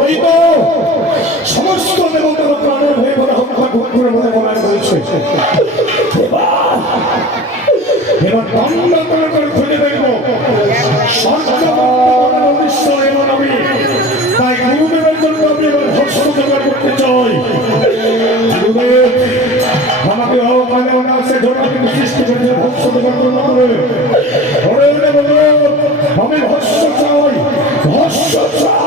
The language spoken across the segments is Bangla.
ওই তো সমস্ত দেবতার প্রাণের হয়ে বলে হত্যা করে বলে বলার হয়েছে। এবার দণ্ড করে খুঁজে দেখবো এমন আমি তাই গুরুদেবের জন্য আমি এবার ভস্ম জোগাড় করতে চাই। গুরুদেব আমাকে মানে অনাসে ধরে কিন্তু সৃষ্টি করে ভস্ম জোগাড় করতে হবে। আমি ভস্ম চাই, ভস্ম চাই।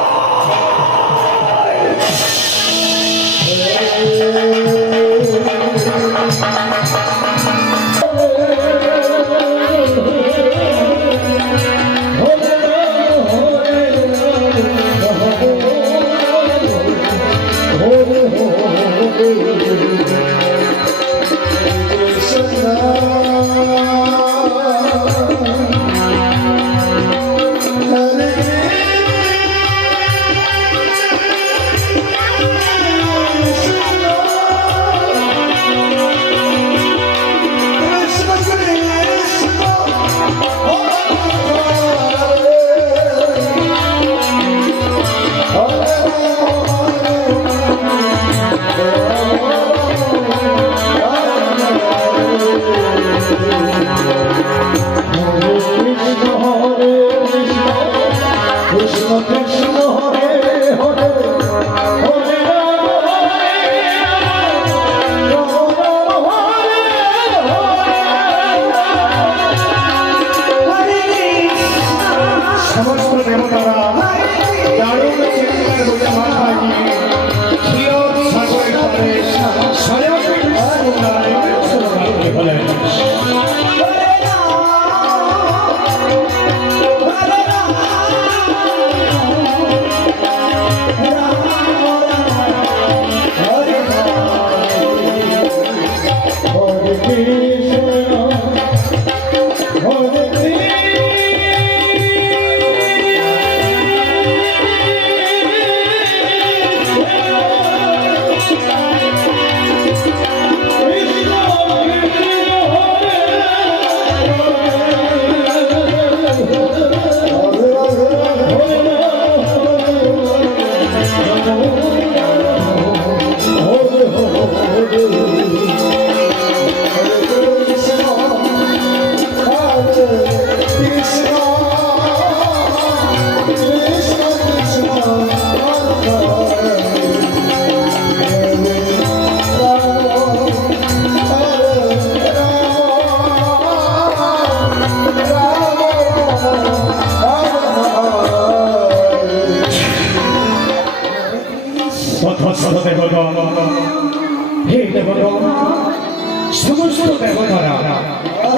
সমস্ত দেবতারা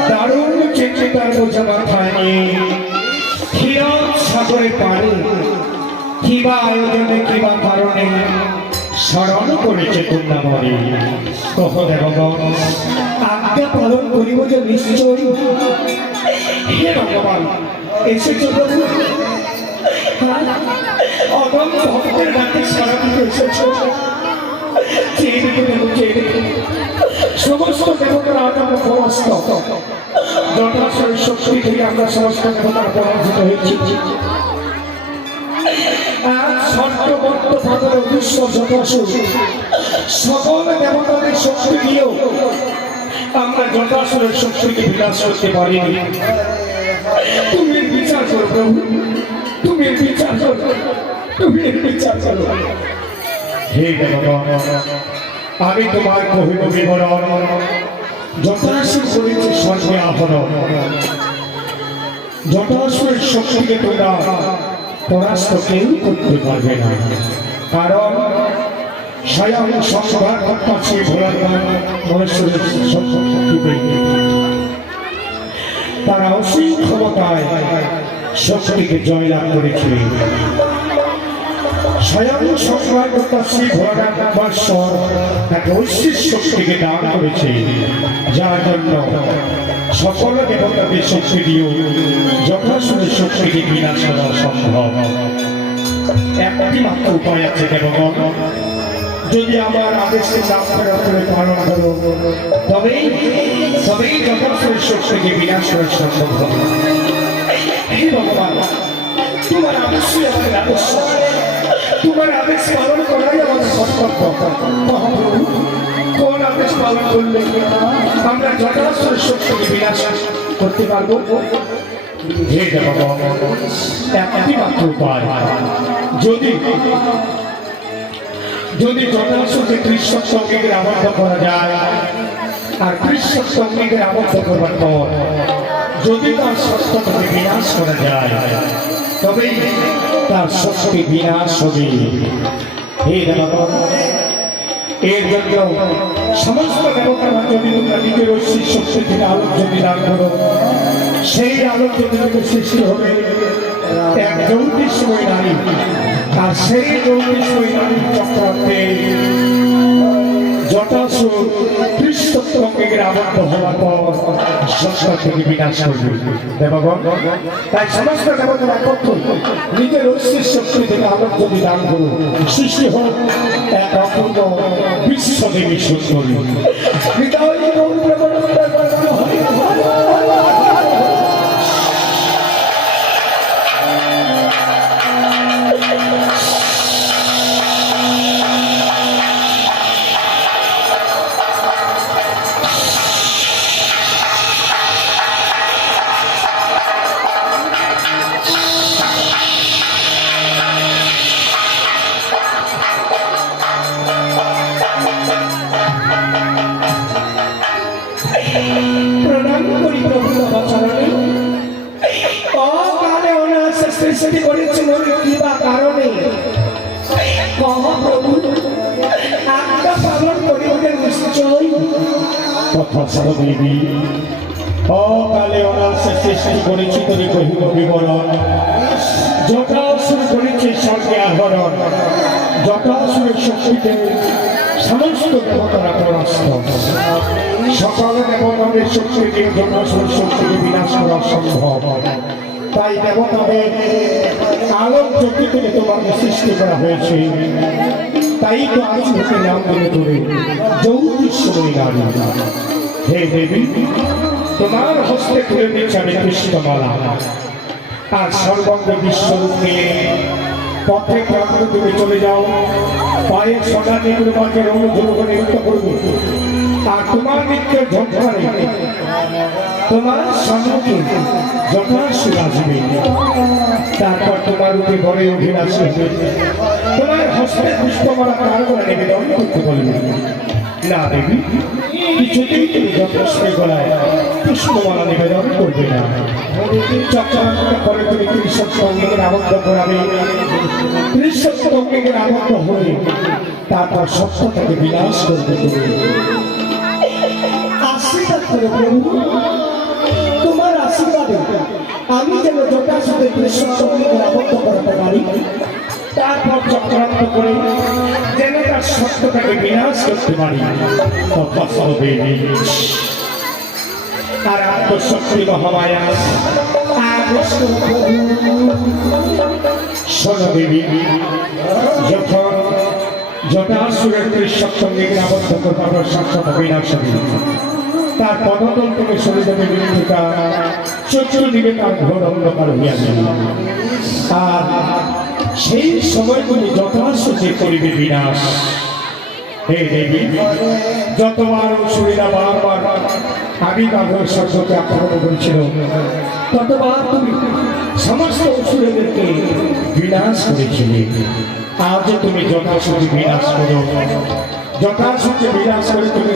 দারুণ চিন্তার বোঝা মাথায় নিয়ে ক্ষীরদ সাগরের পাড়ে কিবা আয়োজনে কিবা কারণে স্মরণ করেছে কন্যামণি। কহ দেবগণ আজ্ঞা পালন করিব যে নিশ্চয়। হে ভগবান এসেছ প্রভু, অদম ভক্তের ডাকে সারা দিতে এসেছ। সমস্ত দেবতারা আগামী পরাস্ত জটাশয়ের শক্তি থেকে আমরা সমস্ত দেবতার পরাজিত হয়েছি। সকল দেবতাদের শক্তি দিয়েও আমরা জটাশয়ের শক্তিকে বিকাশ করতে পারিনি। তুমি বিচার করো প্রভু, তুমি বিচার করো, তুমি বিচার করো। হে দেবগণ আমি তোমার কহিব বিবরণ। জটাসুর করেছে স্বর্গে আহরণ। জটাসুরের শক্তিকে তোমরা পরাস্ত কেউ করতে পারবে না, কারণ স্বয়ং সংসার আছে ভোলার মহেশ্বরের শক্তি। তারা অসীম ক্ষমতায় শক্তিকে জয়লাভ করেছে। স্বয়ং সংগ্রামকর্তা শ্রী ভোলানাথ তাকে ঐশ্বরিক শক্তিকে দান করেছে, যার জন্য সকল দেবতাদের শক্তি দিয়েও জটাসুরের শক্তিকে বিনাশ করা সম্ভব। একটি মাত্র উপায় আছে দেবগণ, যদি আমার আদেশকে করে পালন করো তবেই জটাসুরের শক্তিকে বিনাশ করা সম্ভব হবে। হে ভগবান তোমার আদেশই আমাদের আদেশ। তোমার আদেশ পালন করাই আমাদের কর্তব্য। মহাপ্রভু, কোন আদেশ পালন করলে আমরা জটাসুর শক্তিকে বিনাশ করতে পারবো? হে দেবগণ, একটি মাত্র উপায়। যদি জটাসুরকে ত্রিশক্ত অগ্নিকে আবদ্ধ করা যায়, আর ত্রিশক্ত অগ্নিকে আবদ্ধ করবার পর যদি তার সত্যকে বিনাশ করা যায়, তবেই তার শক্তি বিনাশ হবে। হে দেবগণ, এর জন্য সমস্ত দেবতারা যদি তোমরা নিজের ঐশ্বরিক শক্তি থেকে আলোক যদি দান করো, সেই আলোক যদি সৃষ্টি হবে এক জ্যোতিষময় নারী, আর সেই জ্যোতিষময় নারীর চক্রান্তে জটাসুর ত্রিশক্ত অগ্নিকে আবদ্ধ হওয়ার পর সত্য থেকে বিনাশ করবে। দেবগণ, তাই সমস্ত দেবতারা একত্র নিজের ঐশ্বরিক শক্তি থেকে আলোক যদি দান করো, সৃষ্টি হোক এক অপূর্ব বিশ্বদেবী সুন্দরী। প্রণাম করি প্রভু চরণে। অকালে অনায়াসে সৃষ্টি করেছেন কি বা কারণে? কহ প্রভু, আজ্ঞা পালন করিবে নিশ্চয়। কথা দেবী, অকালে অনায়াসে সৃষ্টি করেছি তোরে কহিল বিবরণ। জটাসুর করেছে স্বর্গে আহরণ, জটাসুরের শক্তিতে সমস্ত দেবতারা পরাস্ত। সকল দেবতাদের শক্তি দিয়ে জটাসুর শক্তিকে বিনাশ করা সম্ভব। তাই দেবতাদের আলোক জ্যোতি থেকে তোমাকে সৃষ্টি করা হয়েছে। তাই তো আজ থেকে নাম দিলে তোরে জ্যোতিষময়ী নারী। হে দেবী, তোমার হস্তে তুলে দিচ্ছে আমি কৃষ্ণমালা, আর সর্বঙ্গে বিশ্বরূপ নিয়ে পথে প্রান্ত তুমি চলে যাও। পায়ে সদা নিয়ে তোমাকে রণধনুকে নৃত্য করবে, আর তোমার নৃত্যের ঝঞ্ঝারে তোমার সম্মুখে জটাসুর আসবে। তারপর তোমার রূপে গড়ে উঠে আসবে, তোমার হস্তে পুষ্পমালা কার করে নিবেদন করতে বলবে। না দেবী, কিছুতেই তুমি জটাসুরের গলায় পুষ্পমালা নিবেদন করবে না। চক্রান্ত করে তুমি ত্রিশক্ত অগ্নিকে আবদ্ধ করাবে। ত্রিশক্ত অগ্নিকে আবদ্ধ হয়ে তারপর সত্যটাকে বিনাশ করবে। আশীর্বাদ করো প্রভু, তোমার আশীর্বাদে আমি যেন জটাসুরের ত্রিশক্ত অগ্নিকে আবদ্ধ করাতে পারি। তারপর চক্রান্ত করে যেন তার সত্যটাকে বিনাশ করতে পারি। আর আত্মশক্তি মহামায়া শোনো দেবী, যখন জটাসুরের ত্রিশক্ত অগ্নিকে আবদ্ধ করবার সত্যটা বিনাশ হবে, তার পদতল থেকে সরে যাবে মৃত্যুকা, চতুর্দিকে তার ঘোর অন্ধকার হইয়া যাবে। আর সেই সময়গুলি জটাসুরে করিবে বিনাশ। হে দেবী, যতবার অসুরেরা বারবার আবির্ভাবের শব্দকে আক্রমণ করেছিল, ততবার তুমি সমস্ত অসুরেদেরকে বিনাশ করেছিলে। আজ তুমি জটাসুরকে বিনাশ করো। জটাসুরকে বিনাশ করে তুমি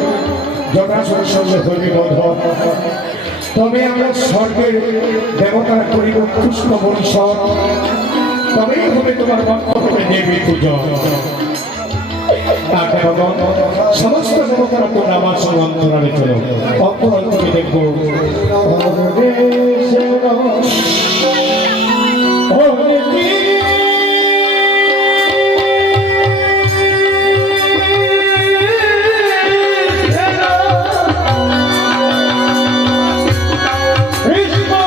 জটাসুরের সঙ্গে হইবে বধ। তবে আমরা স্বর্গের দেবতার করিব পুষ্প পরিষদ, তবেই হবে তোমার বক্তব্যে দেবী পুজো। সমস্ত দেবতারা তোমরা আমার সঙ্গে অন্তরালে চলো। অন্তরালে দেখবো Krishna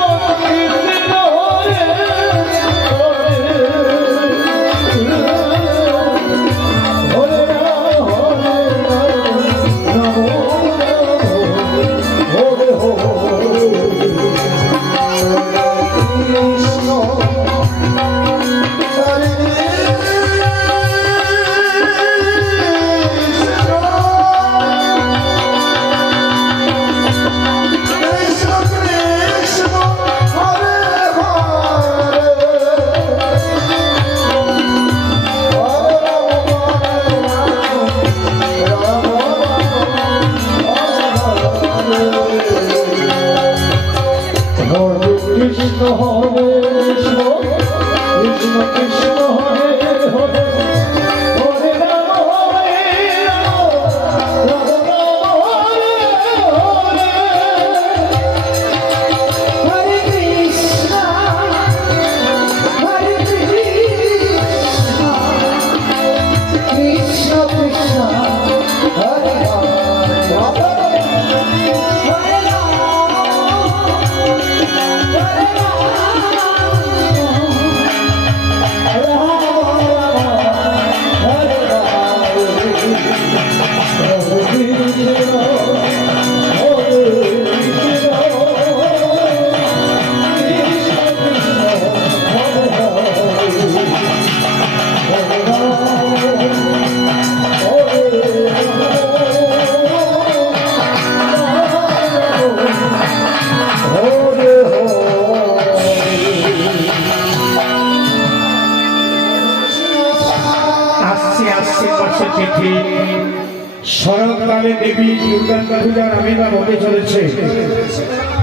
পরকালে দেবী দুর্গা পূজার আবির্ভাব হতে চলেছে।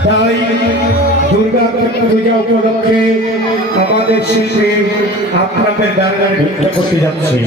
তাই দুর্গা পূজা উপলক্ষে আমাদের শিল্পী আপনাদের দ্বারা ভিক্ষা করতে যাচ্ছে।